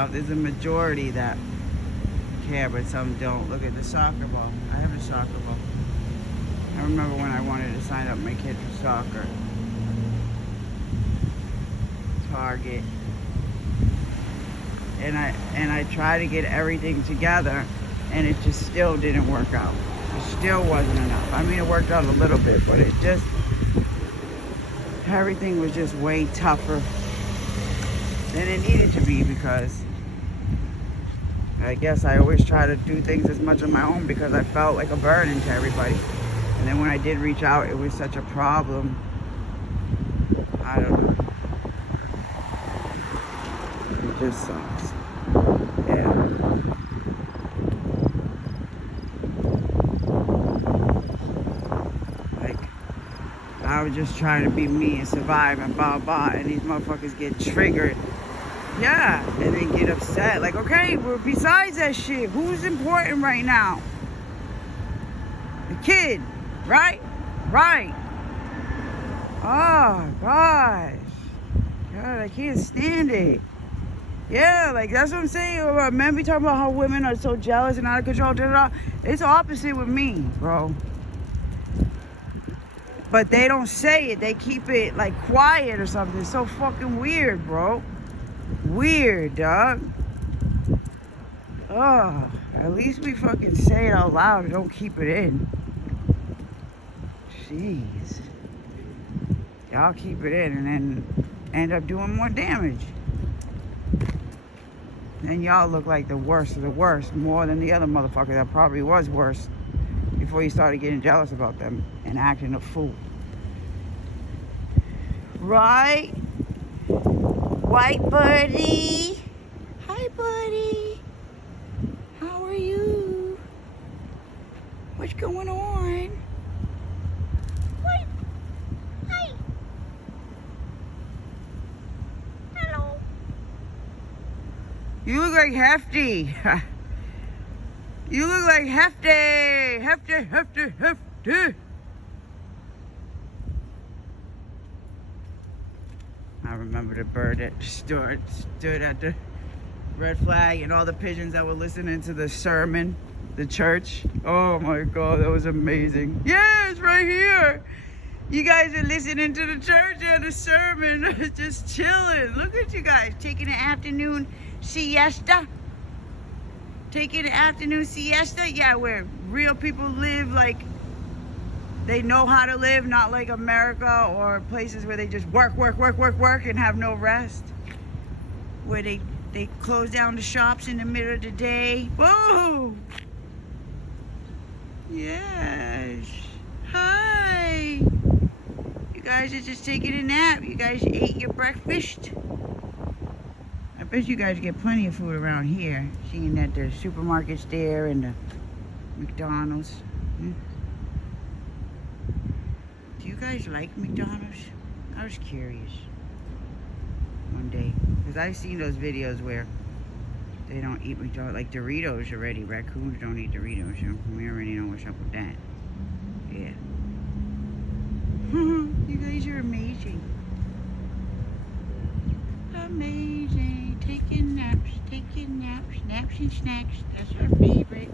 South. There's a majority that care, but some don't. Look at the soccer ball. I have a soccer ball. I remember when I wanted to sign up my kid for soccer. Target. And I tried to get everything together, and it just still didn't work out. It still wasn't enough. I mean, it worked out a little bit, but it just, everything was just way tougher than it needed to be, because I guess I always try to do things as much on my own because I felt like a burden to everybody. And then when I did reach out, it was such a problem. I don't know. It just sucks. Yeah. Like, I was just trying to be me and survive and blah blah, and these motherfuckers get triggered. Yeah, and they get upset. Like, okay, well, besides that shit, who's important right now? The kid, right? Right. Oh, gosh. God, I can't stand it. Yeah, like, that's what I'm saying. Men be talking about how women are so jealous and out of control. Da, da, da. It's opposite with me, bro. But they don't say it. They keep it, like, quiet or something. It's so fucking weird, bro. Weird, dog. Oh, at least we fucking say it out loud and don't keep it in. Jeez. Y'all keep it in and then end up doing more damage. Then y'all look like the worst of the worst, more than the other motherfucker that probably was worse before you started getting jealous about them and acting a fool. Right? White buddy. Hi, buddy. How are you? What's going on? What? Hi. Hello. You look like Hefty. You look like Hefty. Hefty, Hefty, Hefty. I remember the bird that stood at the red flag and all the pigeons that were listening to the sermon, the church. Oh my God, that was amazing. Yeah, it's right here. You guys are listening to the church and the sermon, just chilling. Look at you guys taking an afternoon siesta. Taking an afternoon siesta. Yeah, where real people live, like they know how to live, not like America or places where they just work and have no rest. Where they close down the shops in the middle of the day. Whoa! Yes. Hi. You guys are just taking a nap. You guys ate your breakfast. I bet you guys get plenty of food around here. Seeing that the supermarket's there and the McDonald's. Do you guys like McDonald's? I was curious one day, because I've seen those videos where they don't eat McDonald's, like Doritos already. Raccoons don't eat Doritos, so we already know what's up with that. Yeah. You guys are amazing. Amazing. Taking naps, naps and snacks. That's our favorite.